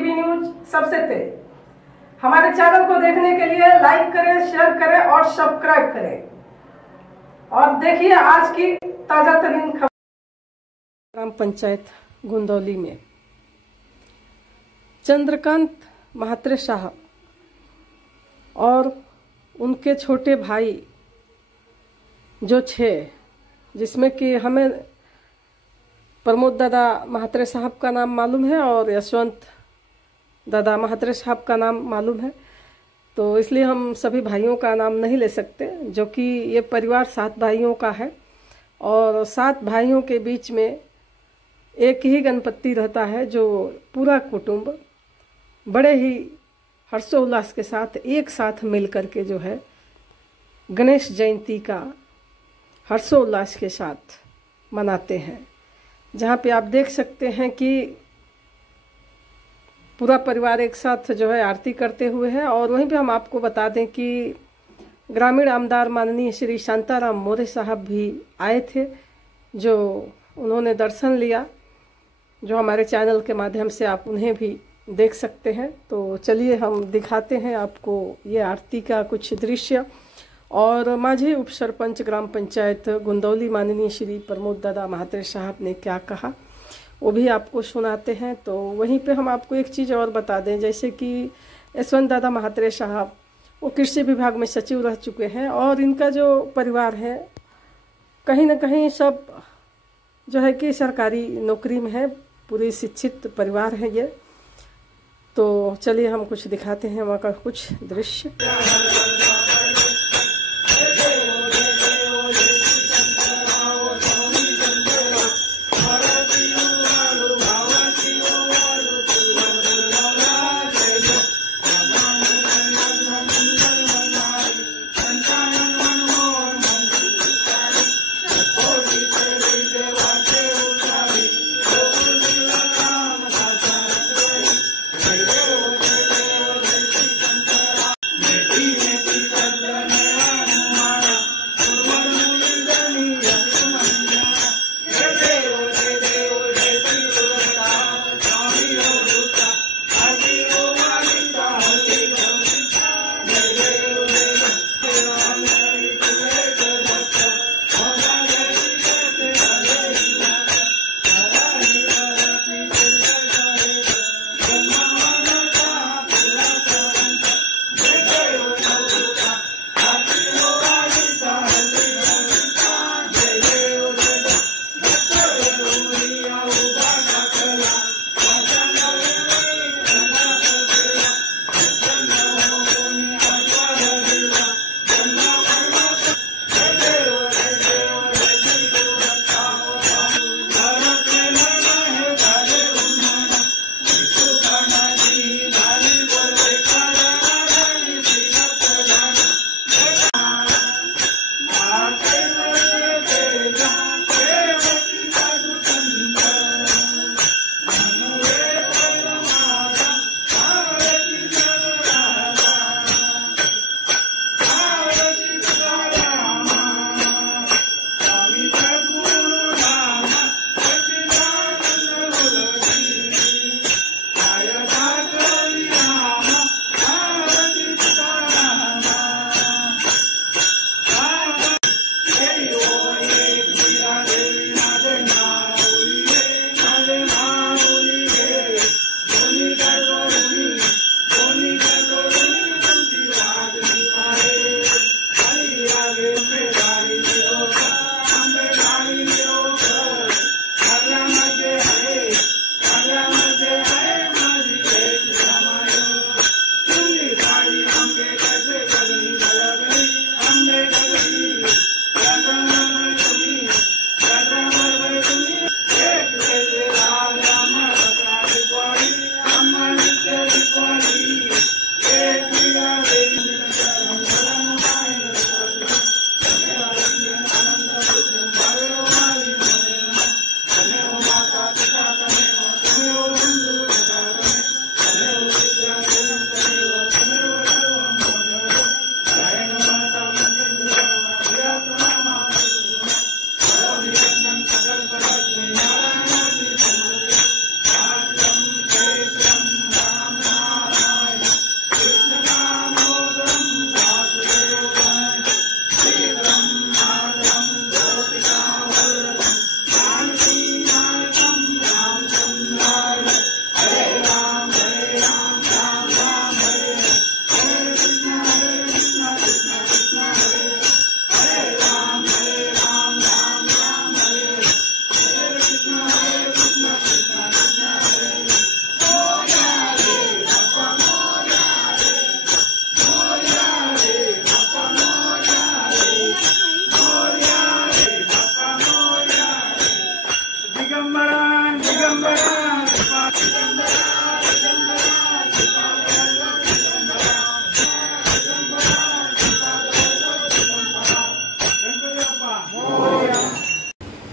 TV news सबसे तेज। हमारे चैनल को देखने के लिए लाइक करें, शेयर करें और सब्सक्राइब करें। और देखिए आज की ताजा तरीन खबर। ग्राम पंचायत गुंदौली में चंद्रकांत महात्रे साहब और उनके छोटे भाई जो 6, जिसमें कि हमें प्रमोद दादा महात्रे साहब का नाम मालूम है और यशवंत दादा महात्रे साहब का नाम मालूम है, तो इसलिए हम सभी भाइयों का नाम नहीं ले सकते, जो कि ये परिवार 7 भाइयों का है और 7 भाइयों के बीच में एक ही गणपति रहता है, जो पूरा कुटुंब बड़े ही हर्षोल्लास के साथ एक साथ मिल करके जो है गणेश जयंती का हर्षोल्लास के साथ मनाते हैं। जहाँ पे आप देख सकते हैं कि पूरा परिवार एक साथ जो है आरती करते हुए है। और वहीं पे हम आपको बता दें कि ग्रामीण आमदार माननीय श्री शांताराम मोरे साहब भी आए थे, जो उन्होंने दर्शन लिया, जो हमारे चैनल के माध्यम से आप उन्हें भी देख सकते हैं। तो चलिए हम दिखाते हैं आपको ये आरती का कुछ दृश्य। और माझी उप सरपंच ग्राम पंचायत गुंदौली माननीय श्री प्रमोद दादा महात्रे साहब ने क्या कहा वो भी आपको सुनाते हैं। तो वहीं पे हम आपको एक चीज़ और बता दें, जैसे कि यशवंत दादा महात्रे साहब वो कृषि विभाग में सचिव रह चुके हैं और इनका जो परिवार है कहीं ना कहीं सब जो है कि सरकारी नौकरी में है, पूरी शिक्षित परिवार है ये। तो चलिए हम कुछ दिखाते हैं वहाँ का कुछ दृश्य।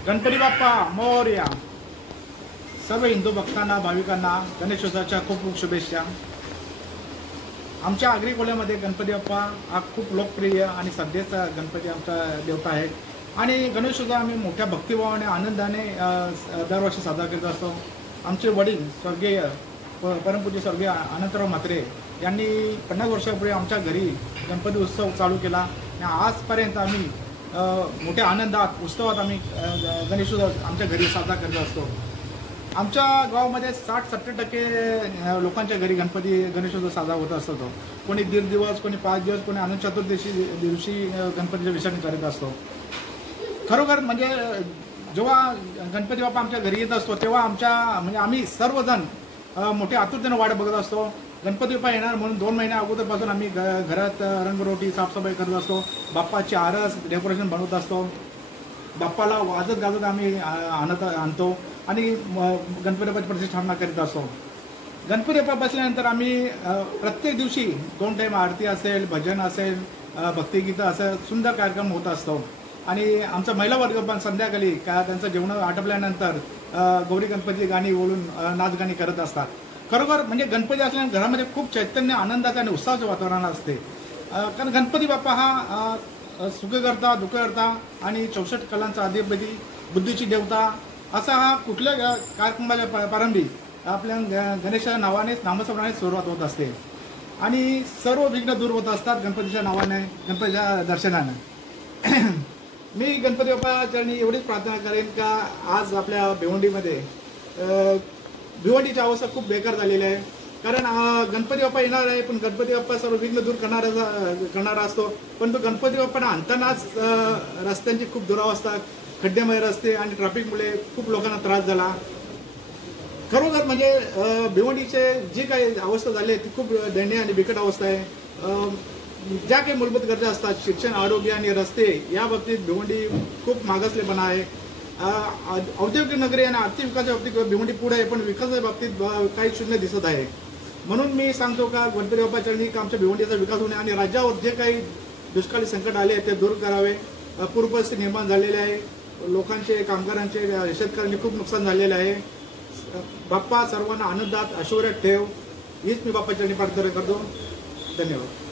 गणपती बाप्पा मोरया. सर्व हिंदू भक्तांना भाविकांना गणेशोत्सवाच्या खूप खूप शुभेच्छा. आमच्या आगरी कोल्ह्यामध्ये गणपती बाप्पा हा खूप लोकप्रिय आणि सध्याचा गणपती आमचा देवता आहे आणि गणेशोत्सव आम्ही मोठ्या भक्तिभावाने आनंदाने दरवर्षी साजरा करत असतो. आमचे वडील स्वर्गीय परमपूज्य स्वर्गीय अनंतराव म्हात्रे यांनी 50 वर्षापूर्वी आमच्या घरी गणपती उत्सव चालू केला आणि आजपर्यंत आम्ही मोठ्या आनंदात उत्सवात आम्ही गणेशोत्सव आमच्या घरी साजरा करत असतो. आमच्या गावामध्ये 60-70% लोकांच्या घरी गणेशोत्सव साजरा होत असतो. कोणी 1.5 दिवस, कोणी 5 दिवस, कोणी अनंत चतुर्दशी दिवशी गणपतीचं विसर्जन करत असतो. खरोखर म्हणजे जेव्हा गणपती बाप्पा आमच्या घरी येत असतो तेव्हा आम्ही सर्वजण मोठ्या आतुरतेने वाट बघत असतो. गणपती बाप्पा येणार म्हणून 2 महिन्या अगोदरपासून आम्ही घरात रंगरोटी साफसफाई करत असतो. बाप्पाची आरस डेकोरेशन बनवत असतो. बाप्पाला वाजत गाजत आम्ही आणतो आणि गणपती बाप्पाची प्रतिष्ठापना करीत असतो. गणपती बाप्पा बसल्यानंतर आम्ही प्रत्येक दिवशी 2 टाईम आरती असेल, भजन असेल, भक्तिगीतं असेल सुंदर कार्यक्रम होत असतो. आणि आमचा महिला वर्ग पण संध्याकाळी त्यांचं जेवण आटपल्यानंतर गौरी गणपती गाणी बोलून नाचगाणी करत असतात. खरोखर म्हणजे गणपती असल्याने घरामध्ये खूप चैतन्य, आनंदाचं आणि उत्साहाचं वातावरण असते. कारण गणपती बाप्पा हा सुखकर्ता, दुःखकर्ता आणि 64 कलांचा अधिपती, बुद्धीची देवता असा हा कुठल्या कार्यक्रमाच्या प्रारंभी आपल्या गणेशाच्या नावानेच नामस्मरणाने सुरुवात होत असते आणि सर्व विघ्न दूर होत असतात गणपतीच्या नावाने, गणपतीच्या दर्शनाने. मी गणपती बाप्पा चरणी एवढीच प्रार्थना करेन का आज आपल्या भिवंडीमध्ये भिवंडीची अवस्था खूप बेकार झालेली आहे. कारण गणपती बाप्पा येणार आहे पण गणपती बाप्पा सर्व विघ्न दूर करणारा असतो, पण तो गणपती बाप्पा आणतानाच रस्त्यांची खूप दुरावस्था, खड्डेमय रस्ते आणि ट्रॅफिकमुळे खूप लोकांना त्रास झाला. खरोखर म्हणजे भिवंडीचे जी काही अवस्था झाली आहे ती खूप दयनीय आणि बिकट अवस्था आहे. ज्या काही मूलभूत गरजा असतात, शिक्षण, आरोग्य आणि रस्ते, या बाबतीत भिवंडी खूप मागासलेपणा आहे. औद्योगिक नगरी आणि आर्थिक विकासाच्या बाबतीत भिवंडी पुढे आहे, पण विकासाच्या बाबतीत काही शून्य दिसत आहे. म्हणून मी सांगतो का गणपती बाप्पा चरणी आमच्या भिवंडीचा विकास होणे आणि राज्यावर जे काही दुष्काळी संकट आले ते दूर करावे. पूरपरिस्थिती निर्माण झालेली आहे, लोकांचे, कामगारांचे, शेतकऱ्यांचे खूप नुकसान झालेले आहे. बाप्पा सर्वांना आनंदात, ऐश्वर्यात ठेव, हीच मी बाप्पा चरणी प्रार्थना करतो. धन्यवाद.